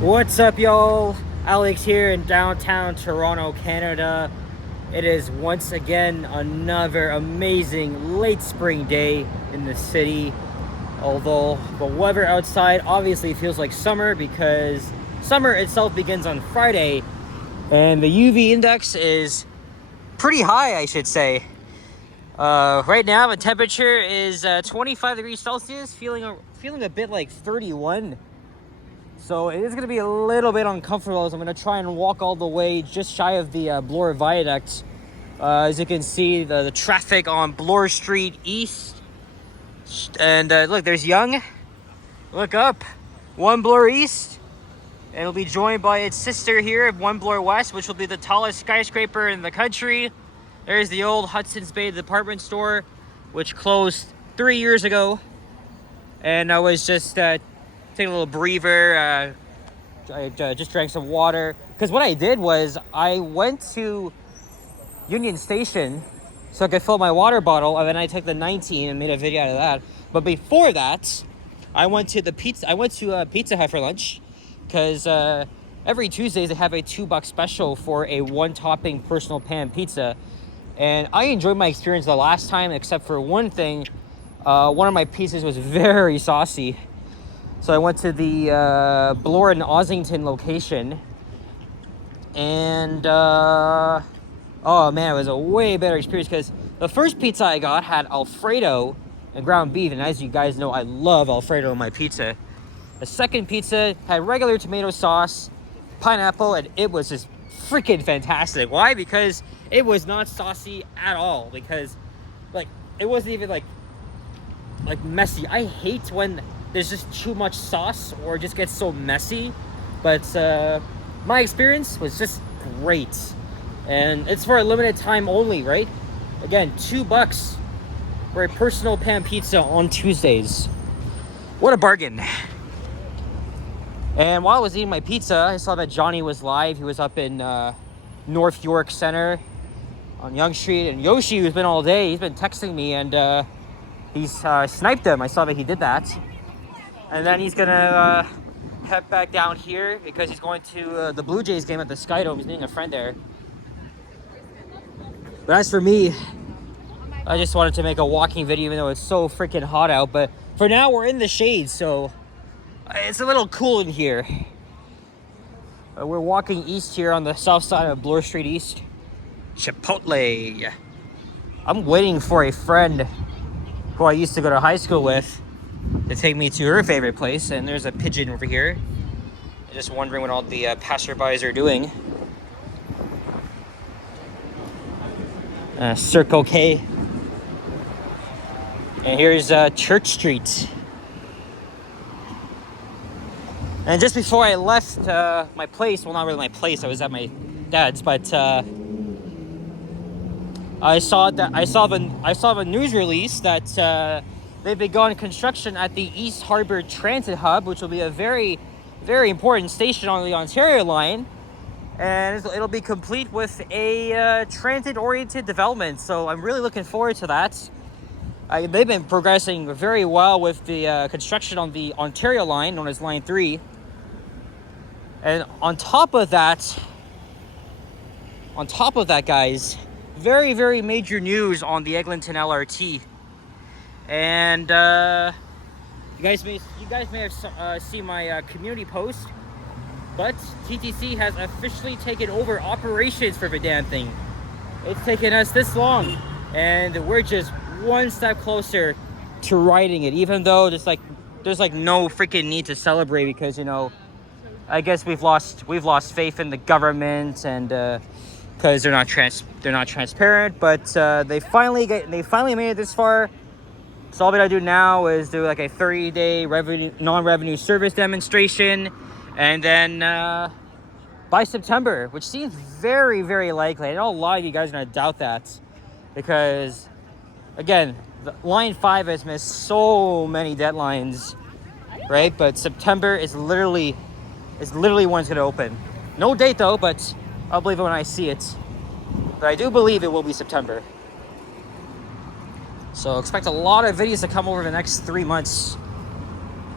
What's up, y'all? Alex here in downtown Toronto, Canada. It is once again another amazing late spring day in the city. Although the weather outside obviously feels like summer because summer itself begins on Friday and the UV index is pretty high, I should say. Right now the temperature is 25 degrees Celsius, feeling a bit like 31. So it is going to be a little bit uncomfortable as I'm going to try and walk all the way just shy of the Bloor Viaduct. As you can see, the traffic on Bloor Street East. And look, there's Yonge. Look up. One Bloor East. And it'll be joined by its sister here, One Bloor West, which will be the tallest skyscraper in the country. There's the old Hudson's Bay department store, which closed 3 years ago. And I was just taking a little breather. I just drank some water. Because what I did was I went to Union Station so I could fill my water bottle, and then I took the 19 and made a video out of that. But before that, I went to Pizza Hut for lunch because every Tuesdays they have a $2 special for a one-topping personal pan pizza. And I enjoyed my experience the last time, except for one thing. One of my pizzas was very saucy. So I went to the Bloor and Ossington location. And, oh man, it was a way better experience because the first pizza I got had Alfredo and ground beef. And as you guys know, I love Alfredo in my pizza. The second pizza had regular tomato sauce, pineapple, and it was just freaking fantastic. Why? Because it was not saucy at all. Because, like, it wasn't even, like messy. I hate when there's just too much sauce or it just gets so messy. But my experience was just great. And it's for a limited time only, right? Again, $2 for a personal pan pizza on Tuesdays. What a bargain. And while I was eating my pizza, I saw that Johnny was live. He was up in North York Center on Yonge Street. And Yoshi, who's been all day, he's been texting me, and he's sniped him. I saw that he did that. And then he's going to head back down here because he's going to the Blue Jays game at the Skydome. He's meeting a friend there. But as for me, I just wanted to make a walking video even though it's so freaking hot out. But for now, we're in the shade, so it's a little cool in here. We're walking east here on the south side of Bloor Street East. Chipotle. I'm waiting for a friend who I used to go to high school with to take me to her favorite place. And there's a pigeon over here. I'm just wondering what all the passerbys are doing. Circle K. And here's Church Street. And just before I left my place, well, not really my place, I was at my dad's, but I saw the news release that they've begun construction at the East Harbour Transit Hub, which will be a very, very important station on the Ontario line. And it'll be complete with a transit-oriented development. So I'm really looking forward to that. They've been progressing very well with the construction on the Ontario line, known as Line 3. And on top of that, guys, very, very major news on the Eglinton LRT. And you guys may have seen my community post. But TTC has officially taken over operations for the damn thing. It's taken us this long, and we're just one step closer to riding it. Even though there's no freaking need to celebrate because, you know, I guess we've lost faith in the government, and because they're not transparent. But they finally made it this far. So all we gotta do now is do like a 30-day non-revenue service demonstration. And then by September, which seems very, very likely. I know a lot of you guys are going to doubt that because, again, Line 5 has missed so many deadlines, right? But September is literally when it's going to open. No date, though, but I'll believe it when I see it. But I do believe it will be September. So expect a lot of videos to come over the next 3 months.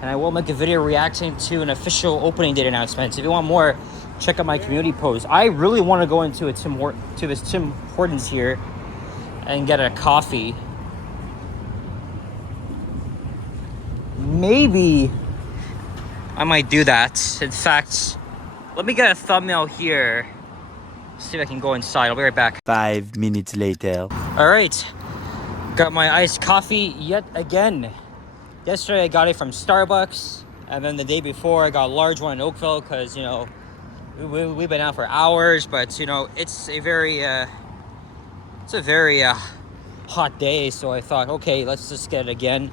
And I will make a video reacting to an official opening date announcement. If you want more, check out my community post. I really want to go into this Tim Hortons here and get a coffee. Maybe I might do that. In fact, let me get a thumbnail here. See if I can go inside. I'll be right back. 5 minutes later. All right, got my iced coffee yet again. Yesterday I got it from Starbucks, and then the day before I got a large one in Oakville because, you know, we've been out for hours, but, you know, it's a very hot day, so I thought, okay, let's just get it again.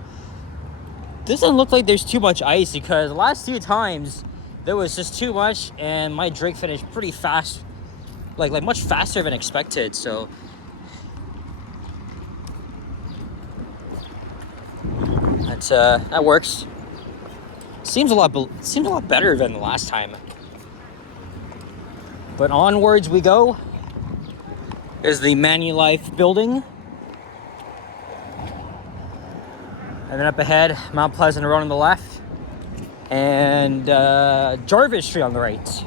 Doesn't look like there's too much ice because the last few times there was just too much, and my drink finished pretty fast, like much faster than expected. So that works. Seems a lot better than the last time. But onwards we go. There's the Manulife building. And then up ahead, Mount Pleasant Road on the left. And Jarvis Street on the right.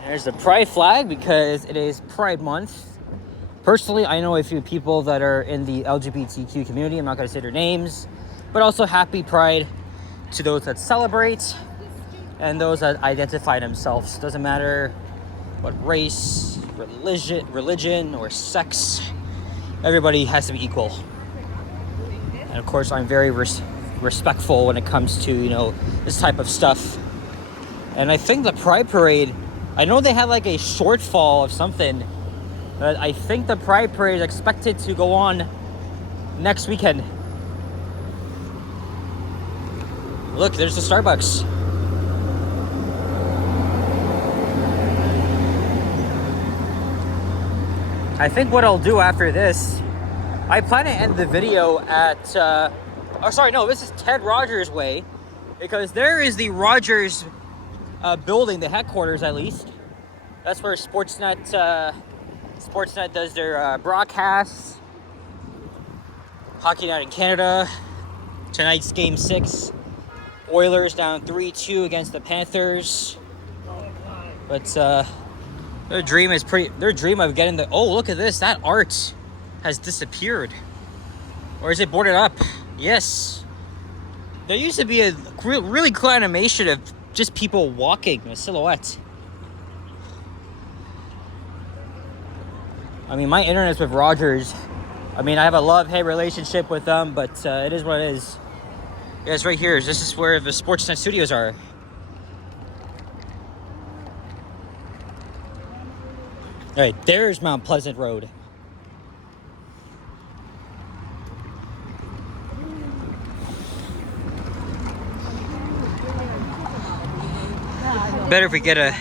And there's the Pride flag because it is Pride Month. Personally, I know a few people that are in the LGBTQ community. I'm not going to say their names. But also happy Pride to those that celebrate and those that identify themselves. Doesn't matter what race, religion, or sex. Everybody has to be equal. And of course, I'm very respectful when it comes to, you know, this type of stuff. And I think the Pride Parade, I know they had like a shortfall of something, but I think the Pride Parade is expected to go on next weekend. Look, there's the Starbucks. I think what I'll do after this, I plan to end the video at, this is Ted Rogers Way, because there is the Rogers building, the headquarters at least. That's where Sportsnet does their broadcasts. Hockey Night in Canada. Tonight's Game 6. Oilers down 3-2 against the Panthers. But their dream of getting the... Oh, look at this. That art has disappeared. Or is it boarded up? Yes. There used to be a really cool animation of just people walking, a silhouette. I mean, my internet's with Rogers. I mean, I have a love-hate relationship with them, but it is what it is. Yeah, it's right here. This is where the Sportsnet studios are. All right, there's Mount Pleasant Road. Better if we get a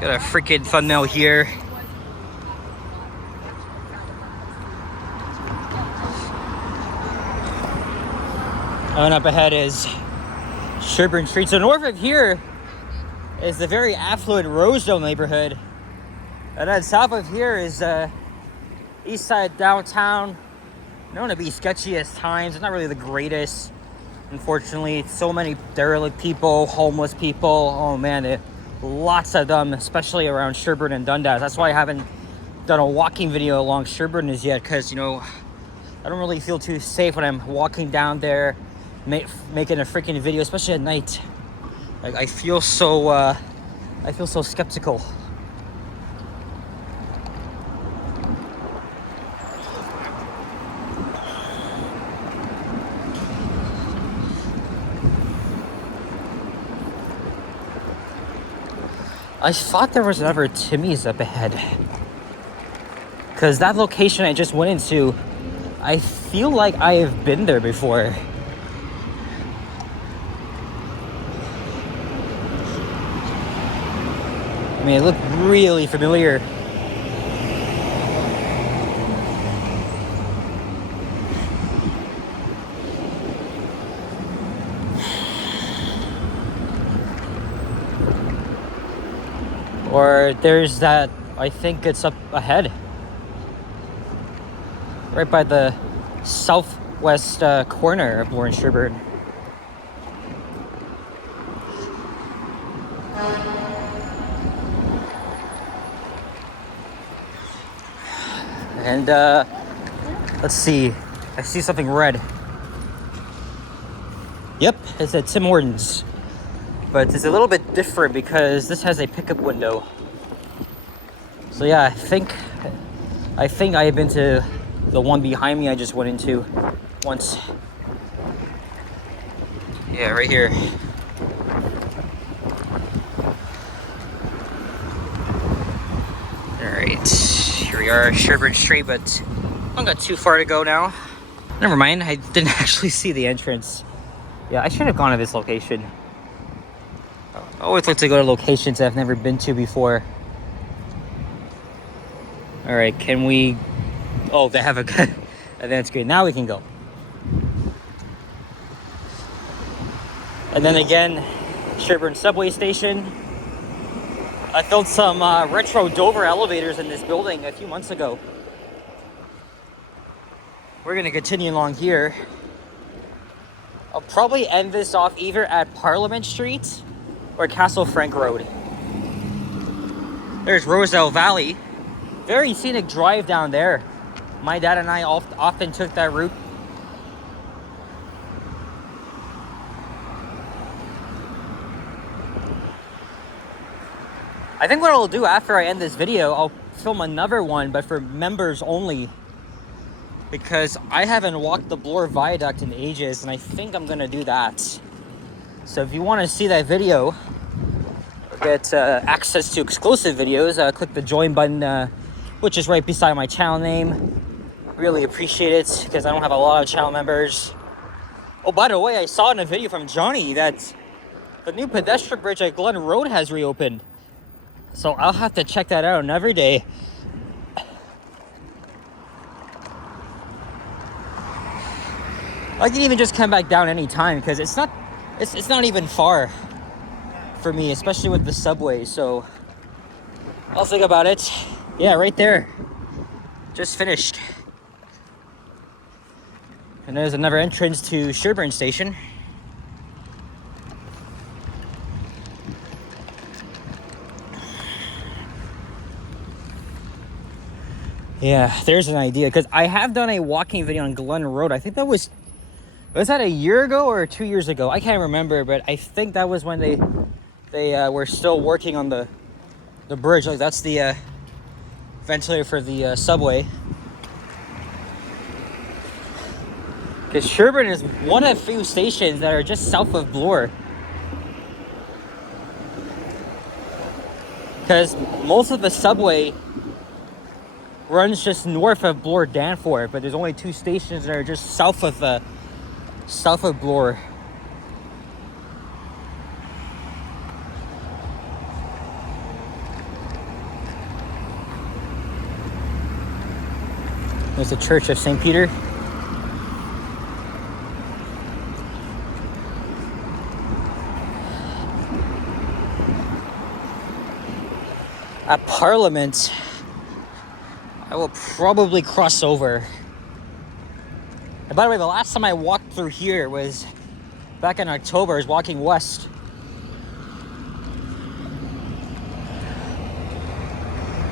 freaking thumbnail here. And up ahead is Sherburne Street. So north of here is the very affluent Rosedale neighborhood. And then south of here is east side downtown. Known to be sketchy at times. It's not really the greatest. Unfortunately, so many derelict people, homeless people. Oh man, lots of them, especially around Sherburne and Dundas. That's why I haven't done a walking video along Sherburne as yet, because, you know, I don't really feel too safe when I'm walking down there, making a freaking video, especially at night. Like, I feel so skeptical. I thought there was another Timmy's up ahead. Because that location I just went into, I feel like I have been there before. I mean, it looked really familiar. Or there's that, I think it's up ahead. Right by the South west corner of Bloor and Sherburne. And let's see, I see something red. Yep, it's at Tim Hortons, but it's a little bit different because this has a pickup window. So yeah, I think I have been to the one behind me. I just went into once. Yeah, right here. Alright, here we are, Sherburne Street, but I don't got too far to go now. Never mind, I didn't actually see the entrance. Yeah, I should have gone to this location. I always like to go to locations I've never been to before. Alright, can we... Oh, they have a good advanced screen. Now we can go. And then again, Sherburne subway station. I built some retro Dover elevators in this building a few months ago. We're gonna continue along here. I'll probably end this off either at Parliament Street or Castle Frank Road. There's Roselle Valley. Very scenic drive down there. My dad and I often took that route. I think what I'll do after I end this video, I'll film another one, but for members only. Because I haven't walked the Bloor Viaduct in ages, and I think I'm gonna do that. So if you wanna see that video, or get access to exclusive videos, click the join button, which is right beside my channel name. Really appreciate it, because I don't have a lot of channel members. Oh, by the way, I saw in a video from Johnny that the new pedestrian bridge at Glen Road has reopened. So I'll have to check that out another day. I can even just come back down anytime because it's not even far for me, especially with the subway. So I'll think about it. Yeah, right there. Just finished. And there's another entrance to Sherburne Station. Yeah, there's an idea, because I have done a walking video on Glen Road. I think that was that a year ago or 2 years ago? I can't remember, but I think that was when they were still working on the bridge. Like, that's the ventilator for the subway. Because Sherburne is one of the few stations that are just south of Bloor. Because most of the subway runs just north of Bloor Danforth, but there's only two stations that are just south of Bloor. There's the Church of St. Peter. At Parliament, I will probably cross over. And by the way, the last time I walked through here was back in October. I was walking west.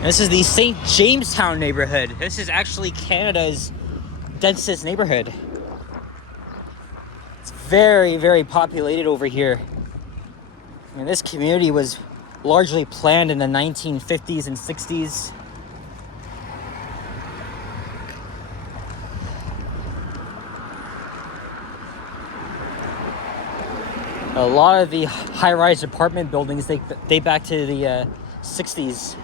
This is the St. Jamestown neighborhood. This is actually Canada's densest neighborhood. It's very, very populated over here. I mean, this community was largely planned in the 1950s and 60s. A lot of the high-rise apartment buildings date back to the 60s.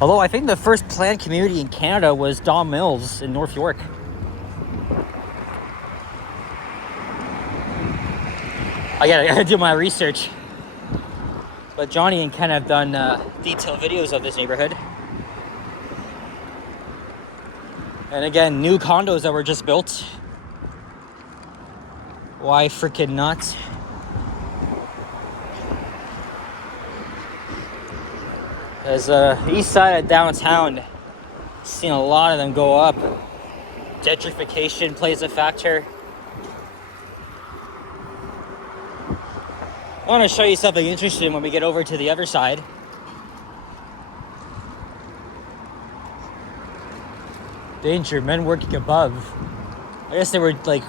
Although I think the first planned community in Canada was Don Mills in North York. I gotta do my research. But Johnny and Ken have done detailed videos of this neighborhood. And again, new condos that were just built. Why freaking not? There's east side of downtown. Seen a lot of them go up. Gentrification plays a factor. I want to show you something interesting when we get over to the other side. Danger, men working above. I guess they were like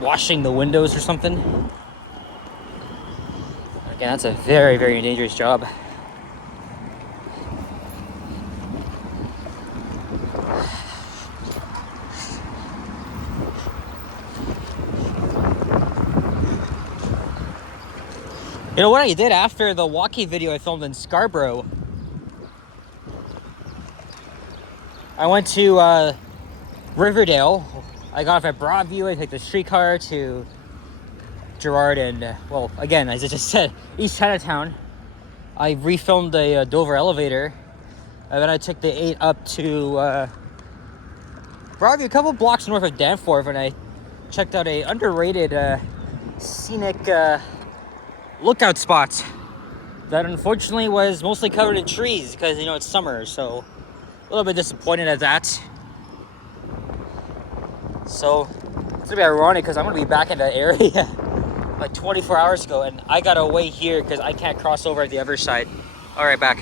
washing the windows or something. Again, that's a very, very dangerous job. You know what I did after the walking video I filmed in Scarborough? I went to Riverdale. I got off at Broadview. I took the streetcar to Gerrard and, well, again, as I just said, east side of town. I refilmed a Dover elevator. And then I took the 8 up to Broadview, a couple blocks north of Danforth, and I checked out a underrated scenic lookout spot that unfortunately was mostly covered in trees because, you know, it's summer, so a little bit disappointed at that. So it's gonna be ironic because I'm gonna be back in the area like 24 hours ago, and I gotta wait here because I can't cross over at the other side. All right, back.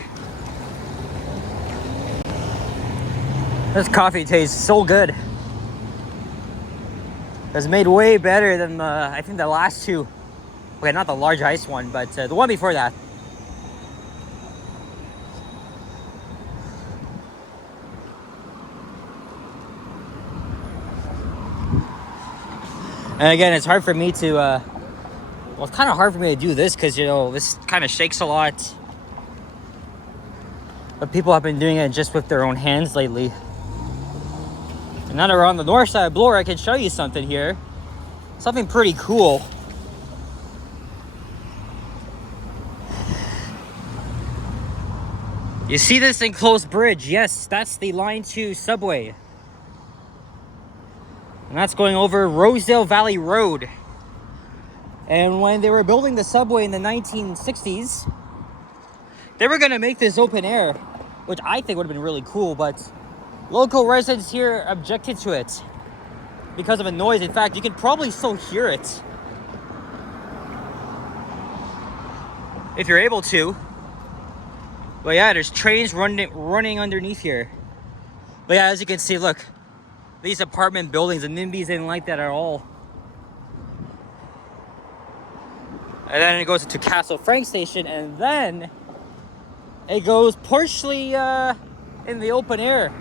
This coffee tastes so good. It's made way better than I think the last two. Okay, not the large ice one, but the one before that. And again, it's hard for me to, well, it's kind of hard for me to do this because, you know, this kind of shakes a lot. But people have been doing it just with their own hands lately. And now that we're on the north side of Bloor, I can show you something here. Something pretty cool. You see this enclosed bridge? Yes, that's the Line 2 subway. And that's going over Rosedale Valley Road. And when they were building the subway in the 1960s, they were gonna make this open air, which I think would have been really cool, but local residents here objected to it because of a noise. In fact, you can probably still hear it if you're able to. But yeah, there's trains running underneath here. But yeah, as you can see, look, these apartment buildings, the NIMBYs didn't like that at all. And then it goes to Castle Frank Station, and then it goes partially in the open air,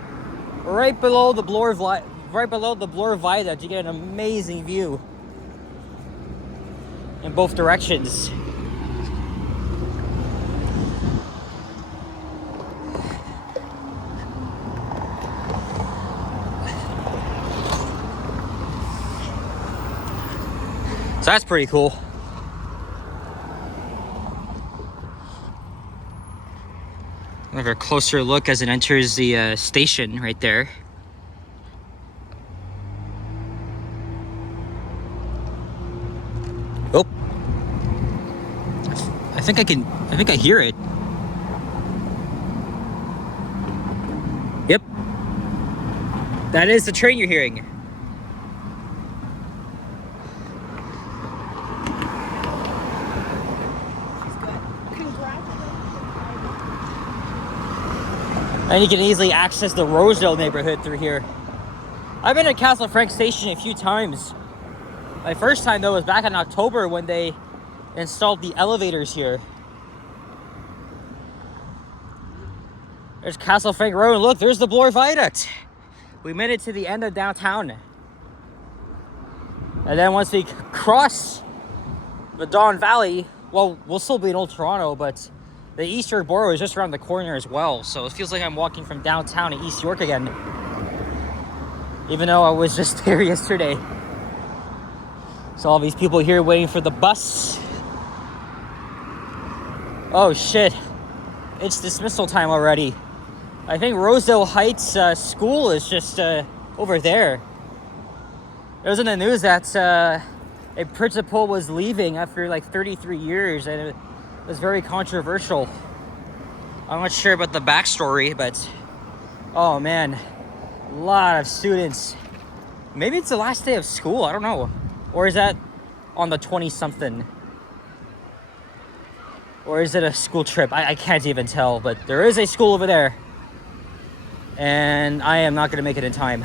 right below the Bloor Viaduct. You get an amazing view in both directions. So that's pretty cool. Have a closer look as it enters the station right there. Oh, I think I hear it. Yep, that is the train you're hearing. And you can easily access the Rosedale neighborhood through here. I've been at Castle Frank Station a few times. My first time though was back in October when they installed the elevators here. There's Castle Frank Road, and look, there's the Bloor Viaduct. We made it to the end of downtown. And then once we cross the Don Valley, well, we'll still be in Old Toronto, but the East York Borough is just around the corner as well. So it feels like I'm walking from downtown to East York again, even though I was just there yesterday. So all these people here waiting for the bus. Oh shit, it's dismissal time already. I think Rosedale Heights School is just over there. It was in the news that a principal was leaving after like 33 years, and it was very controversial. I'm not sure about the backstory, but oh man, a lot of students. Maybe it's the last day of school, I don't know. Or is that on the 20-something? Or is it a school trip? I can't even tell, but there is a school over there. And I am not gonna make it in time.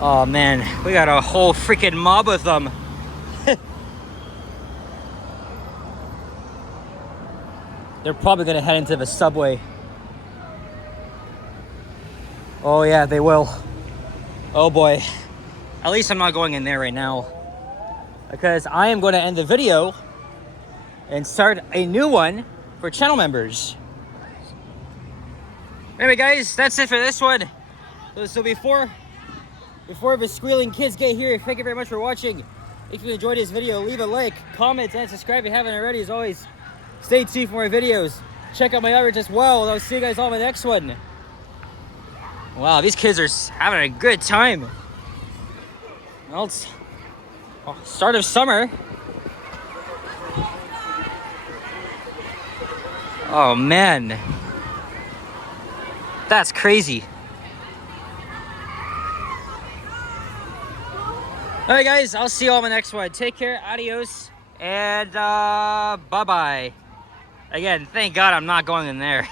Oh man, we got a whole freaking mob of them. They're probably gonna head into the subway. Oh yeah, they will. Oh boy. At least I'm not going in there right now, because I am going to end the video and start a new one for channel members. Anyway guys, that's it for this one. So before the squealing kids get here, thank you very much for watching. If you enjoyed this video, leave a like, comment, and subscribe if you haven't already. As always, stay tuned for more videos. Check out my others as well. I'll see you guys on the next one. Wow, these kids are having a good time. Well, it's start of summer. Oh man, that's crazy. All right guys, I'll see you on the next one. Take care, adios, and bye-bye. Again, thank God I'm not going in there.